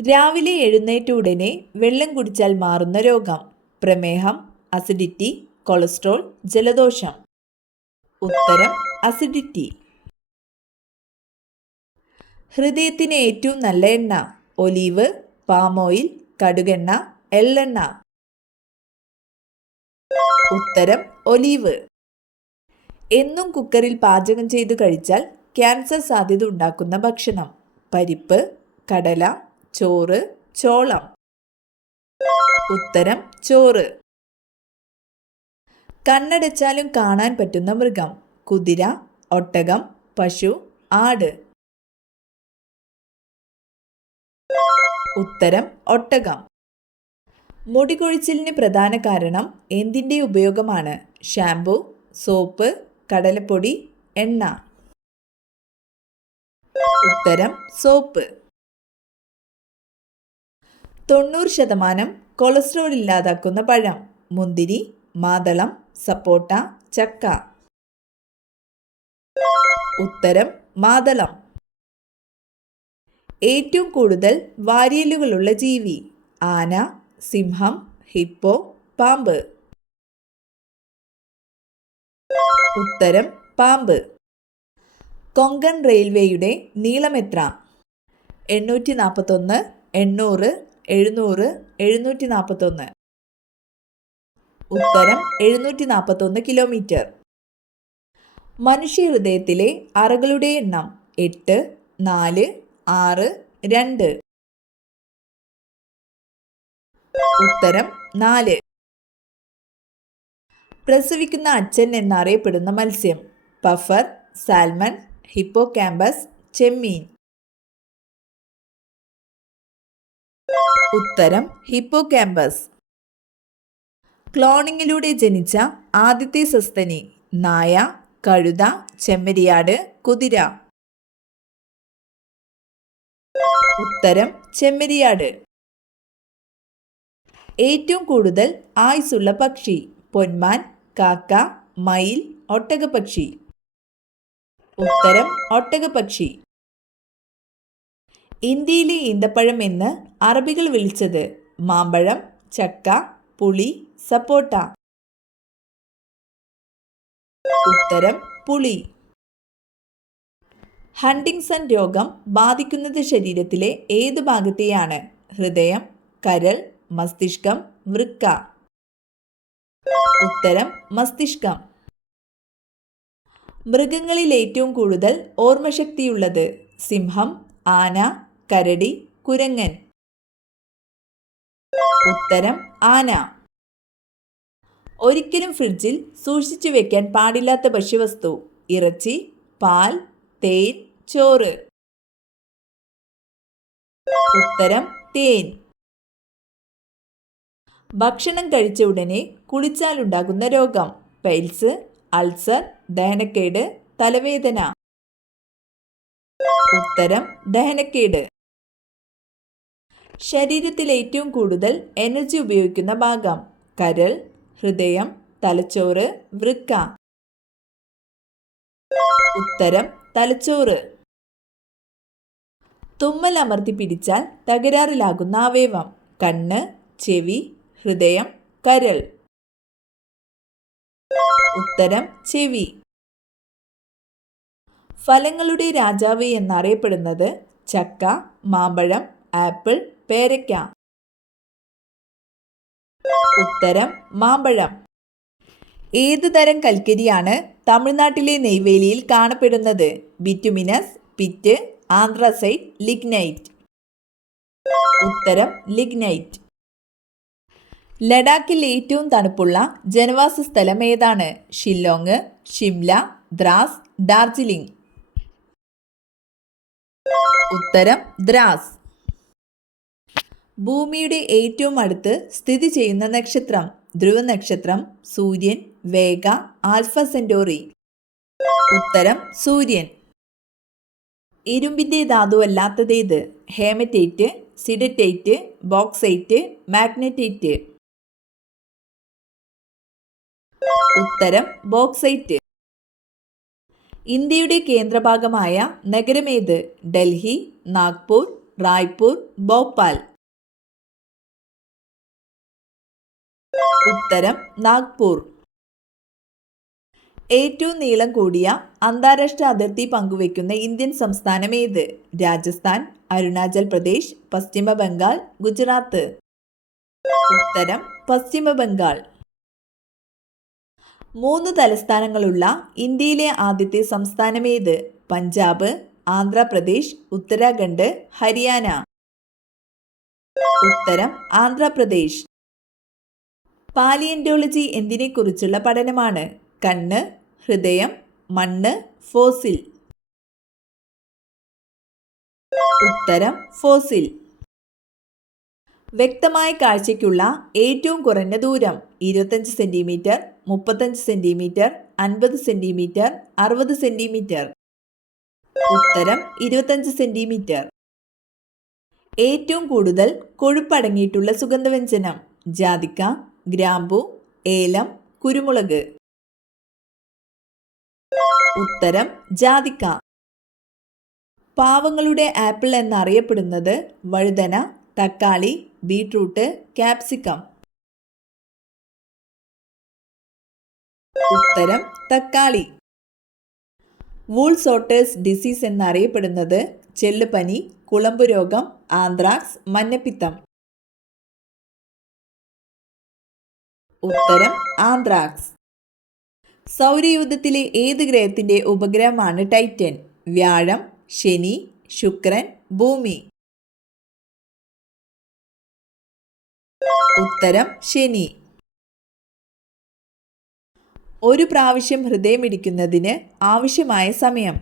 രാവിലെ എഴുന്നേറ്റ ഉടനെ വെള്ളം കുടിച്ചാൽ മാറുന്ന രോഗം: പ്രമേഹം, അസിഡിറ്റി, കൊളസ്ട്രോൾ, ജലദോഷം. ഉത്തരം അസിഡിറ്റി. ഹൃദയത്തിന് ഏറ്റവും നല്ല എണ്ണ: ഒലീവ്, പാം ഓയിൽ, കടുകെണ്ണ, എള്ളെണ്ണ. ഉത്തരം ഒലീവ്. എന്നും കുക്കറിൽ പാചകം ചെയ്തു കഴിച്ചാൽ ക്യാൻസർ സാധ്യത ഉണ്ടാക്കുന്ന ഭക്ഷണം: പരിപ്പ്, കടല, ചോറ്, ചോളം. ഉത്തരം ചോറ്. കണ്ണടച്ചാലും കാണാൻ പറ്റുന്ന മൃഗം: കുതിര, ഒട്ടകം, പശു, ആട്. ഉത്തരം ഒട്ടകം. മുടികൊഴിച്ചിലിന് പ്രധാന കാരണം എന്തിൻ്റെ ഉപയോഗമാണ്? ഷാംപൂ, സോപ്പ്, കടലപ്പൊടി, എണ്ണ. ഉത്തരം സോപ്പ്. 90% കൊളസ്ട്രോൾ ഇല്ലാതാക്കുന്ന പഴം: മുന്തിരി, മാതളം, സപ്പോട്ട, ചക്ക. ഉത്തരം മാതളം. ഏറ്റവും കൂടുതൽ വാരിയെല്ലുകളുള്ള ജീവി: ആന, സിംഹം, ഹിപ്പോ, പാമ്പ്. ഉത്തരം പാമ്പ്. കൊങ്കൺ റെയിൽവേയുടെ നീളം എത്ര? 841, 800, 700, 741. ഉത്തരം 741 കിലോമീറ്റർ. മനുഷ്യഹൃദയത്തിലെ അറകളുടെ എണ്ണം: 8, 4, 6, 2. ഉത്തരം 4. പ്രസവിക്കുന്ന അച്ഛൻ എന്നറിയപ്പെടുന്ന മത്സ്യം: പഫർ, സാൽമൺ, ഹിപ്പോകാമ്പസ്, ചെമ്മീൻ. ഉത്തരം ഹിപ്പോകാമ്പസ്. ക്ലോണിങ്ങിലൂടെ ജനിച്ച ആദ്യത്തെ സസ്തനി: നായ, കഴുത, ചെമ്മരിയാട്, കുതിര. ഉത്തരം ചെമ്മരിയാട്. ഏറ്റവും കൂടുതൽ ആയുസ്സുള്ള പക്ഷി: പൊന്മാൻ, കാക്ക, മയിൽ, ഒട്ടകപ്പക്ഷി. ഉത്തരം ഒട്ടകപ്പക്ഷി. ഇന്ത്യയിലെ ഈന്തപ്പഴം എന്ന് അറബികൾ വിളിച്ചത്: മാമ്പഴം, ചക്ക, പുളി, സപ്പോട്ട. ഉത്തരം പുളി. ഹണ്ടിങ്സൺ രോഗം ബാധിക്കുന്നത് ശരീരത്തിലെ ഏത് ഭാഗത്തെയാണ്? ഹൃദയം, കരൾ, മസ്തിഷ്കം, വൃക്ക. ഉത്തരം മസ്തിഷ്കം. മൃഗങ്ങളിൽ ഏറ്റവും കൂടുതൽ ഓർമ്മശക്തിയുള്ളത്: സിംഹം, ആന, കരടി, കുരങ്ങൻ. ഉത്തരം ആന. ഒരിക്കലും ഫ്രിഡ്ജിൽ സൂക്ഷിച്ചു വെക്കാൻ പാടില്ലാത്ത ഭക്ഷ്യവസ്തു: ഇറച്ചി, പാൽ, തേൻ, ചോറ്. ഉത്തരം തേൻ. ഭക്ഷണം കഴിച്ച ഉടനെ കുളിച്ചാലുണ്ടാകുന്ന രോഗം: പൈൽസ്, അൾസർ, ദഹനക്കേട്, തലവേദന. ഉത്തരം ദഹനക്കേട്. ശരീരത്തിൽ ഏറ്റവും കൂടുതൽ എനർജി ഉപയോഗിക്കുന്ന ഭാഗം: കരൾ, ഹൃദയം, തലച്ചോറ്, വൃക്ക. ഉത്തരം തലച്ചോറ്. തുമ്മൽ അമർത്തി പിടിച്ചാൽ തകരാറിലാകുന്ന അവയവം: കണ്ണ്, ചെവി, ഹൃദയം, കരൾ. ഉത്തരം ചെവി. ഫലങ്ങളുടെ രാജാവ് എന്നറിയപ്പെടുന്നത്: ചക്ക, മാമ്പഴം, ആപ്പിൾ, പേരയ്ക്ക. ഉത്തരം മാമ്പഴം. ഏത് തരം കൽക്കരിയാണ് തമിഴ്നാട്ടിലെ നെയ്വേലിയിൽ കാണപ്പെടുന്നത്? Bituminous, peat, anthracite, lignite. ഉത്തരം ലിഗ്നൈറ്റ്. ലഡാക്കിൽ ഏറ്റവും തണുപ്പുള്ള ജനവാസ സ്ഥലം ഏതാണ്? ഷില്ലോങ്, ഷിംല, ദ്രാസ്, ഡാർജിലിംഗ്. ഉത്തരം ദ്രാസ്. ഭൂമിയുടെ ഏറ്റവും അടുത്ത് സ്ഥിതി ചെയ്യുന്ന നക്ഷത്രം: ധ്രുവനക്ഷത്രം, സൂര്യൻ, വേഗ, ആൽഫ സെന്റോറി. ഉത്തരം സൂര്യൻ. ഇരുമ്പിന്റെ ധാതുവല്ലാത്തതേത്? Haematite, siderite, bauxite, magnetite. ഉത്തരം ബോക്സൈറ്റ്. ഇന്ത്യയുടെ കേന്ദ്രഭാഗമായ നഗരമേത്? ഡൽഹി, നാഗ്പൂർ, റായ്പൂർ, ഭോപ്പാൽ. ഉത്തരം നാഗ്പൂർ. ഏറ്റവും നീളം കൂടിയ അന്താരാഷ്ട്ര അതിർത്തി പങ്കുവയ്ക്കുന്ന ഇന്ത്യൻ സംസ്ഥാനം ഏത്? രാജസ്ഥാൻ, അരുണാചൽ പ്രദേശ്, പശ്ചിമ ബംഗാൾ, ഗുജറാത്ത്. ഉത്തരം പശ്ചിമ ബംഗാൾ. 3 തലസ്ഥാനങ്ങളുള്ള ഇന്ത്യയിലെ ആദ്യത്തെ സംസ്ഥാനം ഏത്? പഞ്ചാബ്, ആന്ധ്രാപ്രദേശ്, ഉത്തരാഖണ്ഡ്, ഹരിയാന. ഉത്തരം ആന്ധ്രാപ്രദേശ്. പാലിയന്റോളജി എന്തിനെക്കുറിച്ചുള്ള പഠനമാണ്? കണ്ണ്, ഹൃദയം, മണ്ണ്, ഫോസിൽ. ഉത്തരം ഫോസിൽ. വ്യക്തമായ കാഴ്ചയ്ക്കുള്ള ഏറ്റവും കുറഞ്ഞ ദൂരം 25 സെന്റിമീറ്റർ, 35 സെന്റിമീറ്റർ, 50 സെന്റിമീറ്റർ, 60 സെന്റിമീറ്റർ. ഉത്തരം 25 സെന്റിമീറ്റർ. ഏറ്റവും കൂടുതൽ കൊഴുപ്പടങ്ങിയിട്ടുള്ള സുഗന്ധവ്യഞ്ജനം? ജാതിക്ക, ഗ്രാമ്പു, ഏലം, കുരുമുളക്. ഉത്തരം ജാതിക്ക. പാവങ്ങളുടെ ആപ്പിൾ എന്നറിയപ്പെടുന്നത്? വഴുതന, തക്കാളി, ബീട്രൂട്ട്, ക്യാപ്സിക്കം. ഉത്തരം തക്കാളി. വൂൾ സോട്ടേഴ്സ് ഡിസീസ് എന്നറിയപ്പെടുന്നത്? ചെള്ളുപനി, കുളമ്പ് രോഗം, ആന്ത്രാക്സ്, മഞ്ഞപ്പിത്തം. ഉത്തരം ആന്ത്രാക്സ്. സൗരയൂഥത്തിലെ ഏത് ഗ്രഹത്തിന്റെ ഉപഗ്രഹമാണ് ടൈറ്റൻ? വ്യാഴം, ശനി, ശുക്രൻ, ഭൂമി. ഉത്തരം ശനി. ഒരു പ്രാവശ്യം ഹൃദയമിടിക്കുന്നതിന് ആവശ്യമായ സമയം?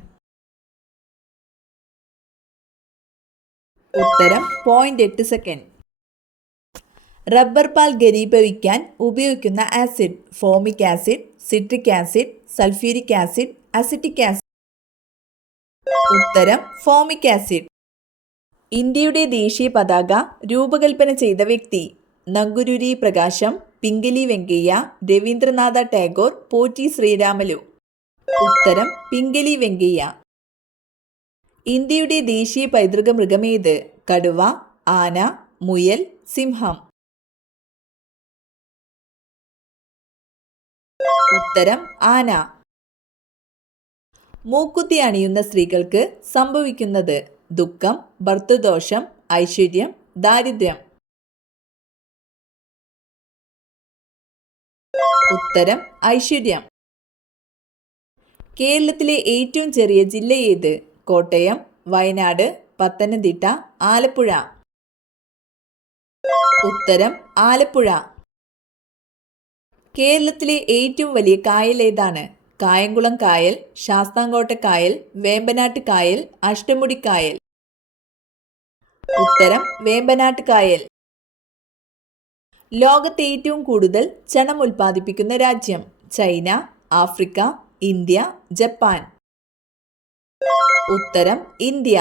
ഉത്തരം 0.8 സെക്കൻഡ്. റബ്ബർ പാൽ ഘനീഭവിക്കാൻ ഉപയോഗിക്കുന്ന acid? Formic acid, citric acid, sulphuric acid, acetic acid. ഉത്തരം ഫോമിക് ആസിഡ്. ഇന്ത്യയുടെ ദേശീയ പതാക രൂപകൽപ്പന ചെയ്ത വ്യക്തി? നങ്കുരുരി പ്രകാശം, പിംഗലി വെങ്കയ്യ, രവീന്ദ്രനാഥ ടാഗോർ, പോറ്റി ശ്രീരാമലു. ഉത്തരം പിംഗലി വെങ്കയ്യ. ഇന്ത്യയുടെ ദേശീയ പൈതൃക മൃഗമേത്? കടുവ, ആന, മുയൽ, സിംഹം. ഉത്തരം ആന. മൂക്കുത്തി അണിയുന്ന സ്ത്രീകൾക്ക് സംഭവിക്കുന്നത്? ദുഃഖം, ഭർത്തൃദോഷം, ഐശ്വര്യം, ദാരിദ്ര്യം. ഉത്തരം ഐശ്വര്യം. കേരളത്തിലെ ഏറ്റവും ചെറിയ ജില്ല ഏത്? കോട്ടയം, വയനാട്, പത്തനംതിട്ട, ആലപ്പുഴ. ഉത്തരം ആലപ്പുഴ. കേരളത്തിലെ ഏറ്റവും വലിയ കായൽ ഏതാണ്? കായംകുളം കായൽ, ശാസ്താംകോട്ട കായൽ, വേമ്പനാട്ട് കായൽ, അഷ്ടമുടി കായൽ. ഉത്തരം വേമ്പനാട്ട് കായൽ. ലോകത്തെ ഏറ്റവും കൂടുതൽ ചണം ഉൽപ്പാദിപ്പിക്കുന്ന രാജ്യം? China, Africa, India, Japan. ഉത്തരം ഇന്ത്യ.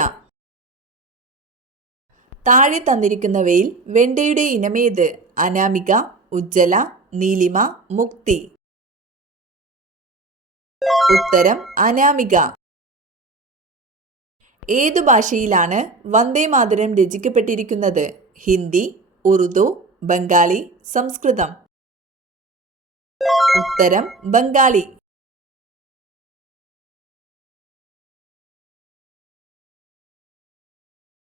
താഴെ തന്നിരിക്കുന്നവയിൽ വെണ്ടയുടെ ഇനമേത്? അനാമിക, ഉജ്ജല, നീലിമ, മുക്തി. ഉത്തരം അനാമിക. ഏതു ഭാഷയിലാണ് വന്ദേ മാതരം രചിക്കപ്പെട്ടിരിക്കുന്നത്? ഹിന്ദി, ഉറുദു, ബംഗാളി, സംസ്കൃതം. ഉത്തരം ബംഗാളി.